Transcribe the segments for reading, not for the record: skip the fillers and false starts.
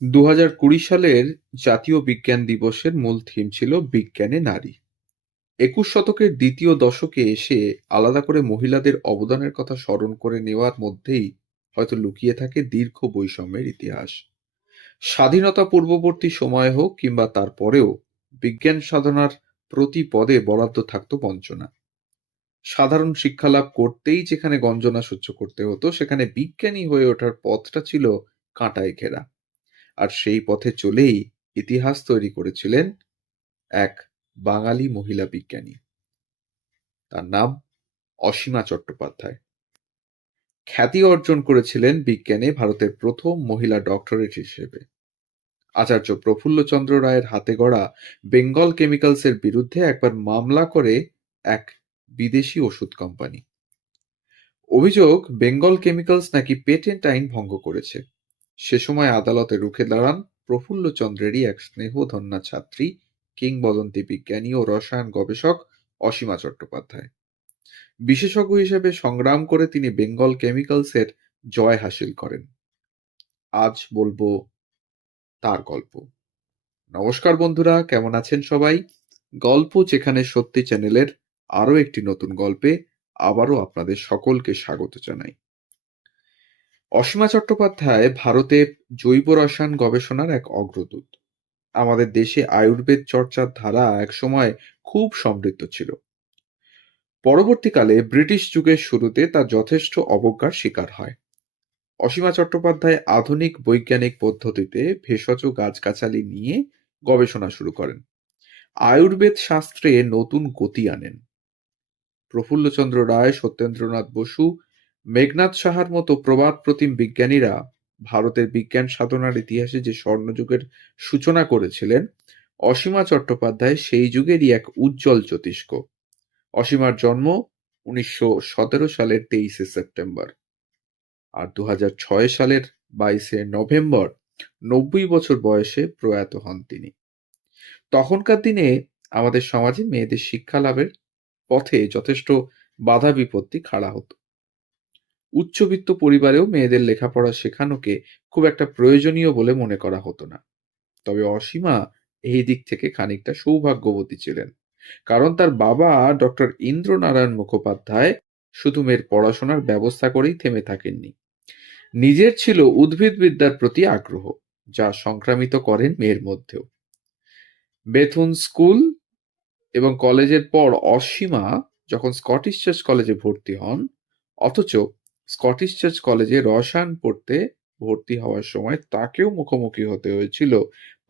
২০২০ সালের জাতীয় বিজ্ঞান দিবসের মূল থিম ছিল বিজ্ঞানে নারী। ২১ শতকের দ্বিতীয় দশকে এসে আলাদা করে মহিলাদের অবদানের কথা স্মরণ করে নেওয়ার মধ্যেই হয়তো লুকিয়ে থাকে দীর্ঘ বৈষম্যের ইতিহাস। স্বাধীনতা পূর্ববর্তী সময় হোক কিংবা তারপরেও বিজ্ঞান সাধনার প্রতি পদে বরাদ্দ থাকতো বঞ্চনা। সাধারণ শিক্ষালাভ করতেই যেখানে গঞ্জনা সহ্য করতে হতো, সেখানে বিজ্ঞানী হয়ে ওঠার পথটা ছিল কাঁটায় ঘেরা। আর সেই পথে চলেই ইতিহাস তৈরি করেছিলেন এক বাঙালি মহিলা বিজ্ঞানী। তার নাম অসীমা চট্টোপাধ্যায়। খ্যাতি অর্জন করেছিলেন বিজ্ঞানে ভারতের প্রথম মহিলা ডক্টরেট হিসেবে। আচার্য প্রফুল্লচন্দ্র রায়ের হাতে গড়া বেঙ্গল কেমিক্যালসের বিরুদ্ধে একবার মামলা করে এক বিদেশি ওষুধ কোম্পানি। অভিযোগ, বেঙ্গল কেমিক্যালস নাকি পেটেন্ট আইন ভঙ্গ করেছে। সে সময় আদালতে রুখে দাঁড়ান প্রফুল্লচন্দ্রেরই এক স্নেহধন্যা ছাত্রী, কিংবদন্তি বিজ্ঞানী ও রসায়ন গবেষক অসীমা চট্টোপাধ্যায়। বিশেষজ্ঞ হিসেবে সংগ্রাম করে তিনি বেঙ্গল কেমিক্যালসের জয় হাসিল করেন। আজ বলবো তার গল্প। নমস্কার বন্ধুরা, কেমন আছেন সবাই? গল্প যেখানে সত্যি চ্যানেলের আরো একটি নতুন গল্পে আবারও আপনাদের সকলকে স্বাগত জানাই। অসীমা চট্টোপাধ্যায় ভারতে জৈব রসায়ন গবেষণার এক অগ্রদূত। আমাদের দেশে আয়ুর্বেদ চর্চার ধারা একসময় খুব সমৃদ্ধ ছিল। পরবর্তীকালে ব্রিটিশ যুগের শুরুতে তা যথেষ্ট অবজ্ঞার শিকার হয়। অসীমা চট্টোপাধ্যায় আধুনিক বৈজ্ঞানিক পদ্ধতিতে ভেষজ গাছগাছালি নিয়ে গবেষণা শুরু করেন। আয়ুর্বেদ শাস্ত্রে নতুন গতি আনেন। প্রফুল্লচন্দ্র রায়, সত্যেন্দ্রনাথ বসু, মেঘনাদ সাহার মতো প্রবাদ প্রতিম বিজ্ঞানীরা ভারতের বিজ্ঞান সাধনার ইতিহাসে যে স্বর্ণযুগের সূচনা করেছিলেন, অসীমা চট্টোপাধ্যায় সেই যুগেরই এক উজ্জ্বল জ্যোতিষ্ক। অসীমার জন্ম ১৯১৭ সালের ২৩শে সেপ্টেম্বর, আর ২০০৬ সালের ২২শে নভেম্বর ৯০ বছর বয়সে প্রয়াত হন তিনি। তখনকার দিনে আমাদের সমাজে মেয়েদের শিক্ষা লাভের পথে যথেষ্ট বাধা বিপত্তি খাড়া হতো। উচ্চবিত্ত পরিবারেও মেয়েদের লেখাপড়া শেখানোকে খুব একটা প্রয়োজনীয় বলে মনে করা হতো না। তবে অসীমা এই দিক থেকে খানিকটা সৌভাগ্যবতী ছিলেন, কারণ তার বাবা ডক্টর ইন্দ্রনারায়ণ মুখোপাধ্যায় শুধু মেয়ের পড়াশোনার ব্যবস্থা করেই থেমে থাকেননি। নিজের ছিল উদ্ভিদবিদ্যার প্রতি আগ্রহ, যা সংক্রামিত করেন মেয়ের মধ্যেও। বেথুন স্কুল এবং কলেজের পর অসীমা যখন স্কটিশ চার্চ কলেজে ভর্তি হন, অথচ স্কটিশ চার্চ কলেজে রসায়ন পড়তে ভর্তি হওয়ার সময় তাকেও মুখোমুখি হতে হয়েছিল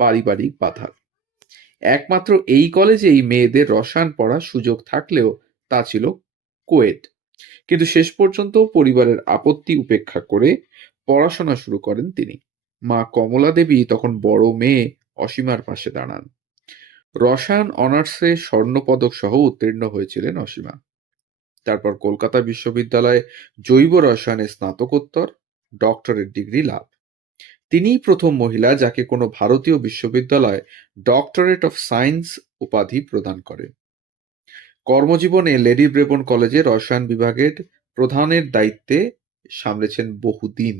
পারিবারিক বাধার। একমাত্র এই কলেজেই মেয়েদের রসায়ন পড়ার সুযোগ থাকলেও তা ছিল কোয়েড। কিন্তু শেষ পর্যন্ত পরিবারের আপত্তি উপেক্ষা করে পড়াশোনা শুরু করেন তিনি। মা কমলা দেবী তখন বড় মেয়ে অসীমার পাশে দাঁড়ান। রসায়ন অনার্সে স্বর্ণপদক সহ উত্তীর্ণ হয়েছিলেন অসীমা। তারপর কলকাতা বিশ্ববিদ্যালয়ে জৈব রসায়নে স্নাতকোত্তর ডক্টরেট ডিগ্রি লাভ। তিনিই প্রথম মহিলা যাকে কোনো ভারতীয় বিশ্ববিদ্যালয় ডক্টরেট অফ সায়েন্স উপাধি প্রদান করে। কর্মজীবনে লেডি ব্রেবোন কলেজে রসায়ন বিভাগের প্রধানের দায়িত্বে সামলেছেন বহুদিন।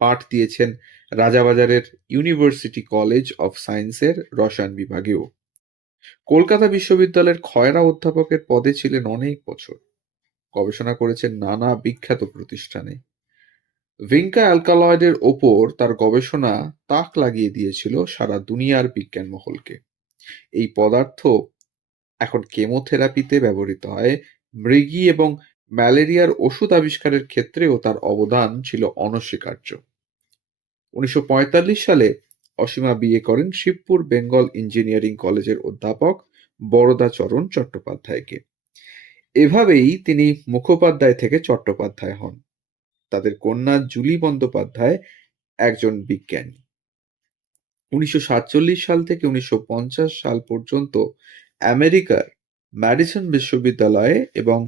পাঠ দিয়েছেন রাজাবাজারের ইউনিভার্সিটি কলেজ অফ সায়েন্সের রসায়ন বিভাগেও। কলকাতা বিশ্ববিদ্যালয়ের খয়রা অধ্যাপকের পদে ছিলেন অনেক বছর। গবেষণা করেছেন নানা বিখ্যাত প্রতিষ্ঠানে। ভিঙ্কা অ্যালকালয়েডের ওপর তার গবেষণা তাক লাগিয়ে দিয়েছিল সারা দুনিয়ার বিজ্ঞান মহলকে। এই পদার্থ এখন কেমোথেরাপিতে ব্যবহৃত হয়। মৃগী এবং ম্যালেরিয়ার ওষুধ আবিষ্কারের ক্ষেত্রেও তার অবদান ছিল অনস্বীকার্য। ১৯৪৫ সালে অসীমা বিয়ে করেন শিবপুর বেঙ্গল ইঞ্জিনিয়ারিং কলেজের অধ্যাপক বরদাচরণ চট্টোপাধ্যায়কে। এভাবেই তিনি মুখোপাধ্যায় থেকে চট্টোপাধ্যায় হন। তাদের কন্যা জুলি বন্দ্যোপাধ্যায় একজন বিজ্ঞানী। ১৯৪৭ সাল থেকে ১৯৫০ সাল পর্যন্ত আমেরিকার ম্যাডিসন বিশ্ববিদ্যালয়ে এবং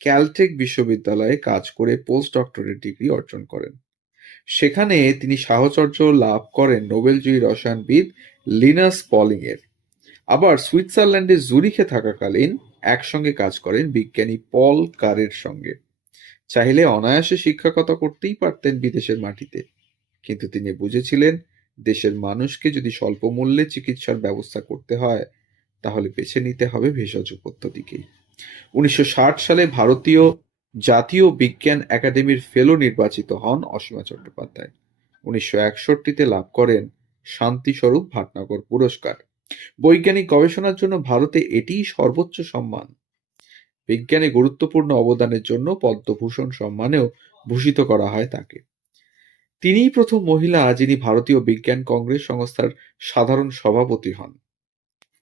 ক্যালটেক বিশ্ববিদ্যালয়ে কাজ করে পোস্ট ডক্টরেট ডিগ্রি অর্জন করেন। সেখানে তিনি সাহচর্য লাভ করেন নোবেলজয়ী রসায়নবিদ লিনাস পলিং এর। আবার সুইজারল্যান্ডের জুরিখে থাকাকালীন একসঙ্গে কাজ করেন বিজ্ঞানী পল কারের সঙ্গে। চাইলে অনায়াসে শিক্ষকতা করতেই পারতেন বিদেশের মাটিতে, কিন্তু তিনি বুঝেছিলেন দেশের মানুষকে যদি স্বল্প মূল্যে চিকিৎসার ব্যবস্থা করতে হয়, তাহলে বেছে নিতে হবে ভেষজ পদ্ধতিকেই। ১৯৬০ সালে ভারতীয় জাতীয় বিজ্ঞান একাডেমির ফেলো নির্বাচিত হন অসীমা চট্টোপাধ্যায়। ১৯৬১-তে লাভ করেন শান্তিস্বরূপ ভাটনগর পুরস্কার। বৈজ্ঞানিক গবেষণার জন্য ভারতে এটিই সর্বোচ্চ সম্মান। বিজ্ঞানে গুরুত্বপূর্ণ অবদানের জন্য পদ্মভূষণ সম্মানেও ভূষিত করা হয় তাকে। তিনিই প্রথম মহিলা যিনি ভারতীয় বিজ্ঞান কংগ্রেস সংস্থার সাধারণ সভাপতি হন।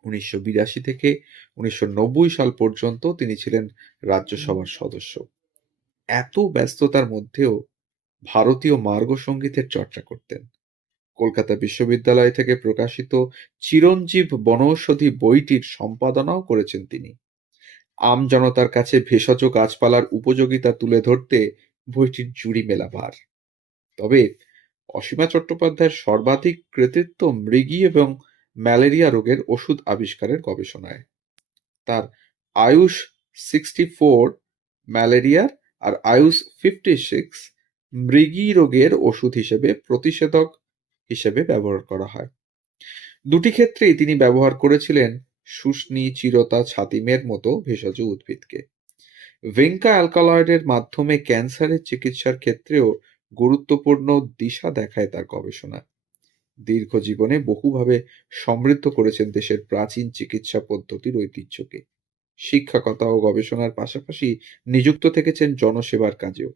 ১৯৮২ থেকে ১৯৯০ সাল পর্যন্ত তিনি ছিলেন রাজ্যসভার সদস্য। এত ব্যস্ততার মধ্যেও ভারতীয় মার্গ সঙ্গীতের চর্চা করতেন। কলকাতা বিশ্ববিদ্যালয় থেকে প্রকাশিত চিরঞ্জীব বনৌষধি বইটির সম্পাদনাও করেছেন তিনি। আমজনতার কাছে ভেষজ গাছপালার উপযোগিতা তুলে ধরতে বইটির জুড়ি মেলা ভার। তবে অসীমা চট্টোপাধ্যায়ের সর্বাধিক কৃতিত্ব মৃগী এবং ম্যালেরিয়া রোগের ওষুধ আবিষ্কারের গবেষণায়। তার আয়ুষ 64 ম্যালেরিয়ার আর আয়ুষ 56 মৃগী রোগের ওষুধ হিসেবে প্রতিষেধক হিসেবে ব্যবহার করা হয়। দুটি ক্ষেত্রেই তিনি ব্যবহার করেছিলেন শুষ্নি, চিরতা, ছাতিমের মতো ভেষজ উদ্ভিদকে। ভিঙ্কা অ্যালকালয়েডের মাধ্যমে ক্যান্সারের চিকিৎসার ক্ষেত্রেও গুরুত্বপূর্ণ দিশা দেখায় তার গবেষণা। দীর্ঘ জীবনে বহুভাবে সমৃদ্ধ করেছেন দেশের প্রাচীন চিকিৎসা পদ্ধতির ঐতিহ্যকে। শিক্ষকতা ও গবেষণার পাশাপাশি নিযুক্ত থেকেছেন জনসেবার কাজেও।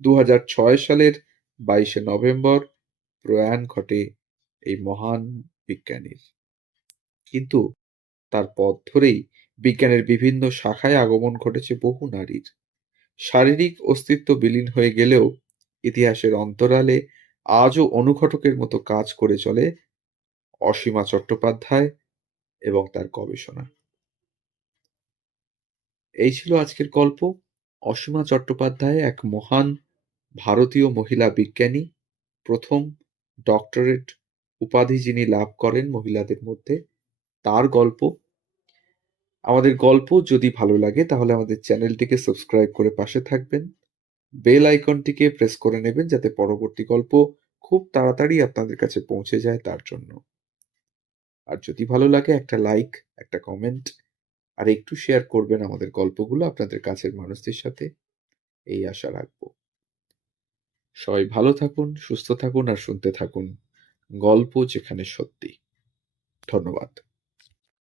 ২০০৬ সালের ২২শে নভেম্বর প্রয়াণ ঘটে এই মহান বিজ্ঞানীর। কিন্তু তার পথ ধরেই বিজ্ঞানের বিভিন্ন শাখায় আগমন ঘটেছে বহু নারীর। শারীরিক অস্তিত্ব বিলীন হয়ে গেলেও ইতিহাসের অন্তরালে আজও অনুঘটকের মতো কাজ করে চলে অসীমা চট্টোপাধ্যায় এবং তার গবেষণা। এই ছিল আজকের গল্প। অসীমা চট্টোপাধ্যায় এক মহান ভারতীয় মহিলা বিজ্ঞানী, প্রথম ডক্টরেট উপাধি যিনি লাভ করেন মহিলাদের মধ্যে, তার গল্প। আমাদের গল্প যদি ভালো লাগে তাহলে আমাদের চ্যানেলটিকে সাবস্ক্রাইব করে পাশে থাকবেন। বেল আইকনটিকে প্রেস করে নেবেন যাতে পরবর্তী গল্প খুব তাড়াতাড়ি আপনাদের কাছে পৌঁছে যায় তার জন্য। আর যদি ভালো লাগে একটা লাইক, একটা কমেন্ট আর একটু শেয়ার করবেন আমাদের গল্পগুলো আপনাদের কাছের মানুষদের সাথে, এই আশা রাখবো। সবাই ভালো থাকুন, সুস্থ থাকুন আর শুনতে থাকুন গল্প যেখানে সত্যি। ধন্যবাদ।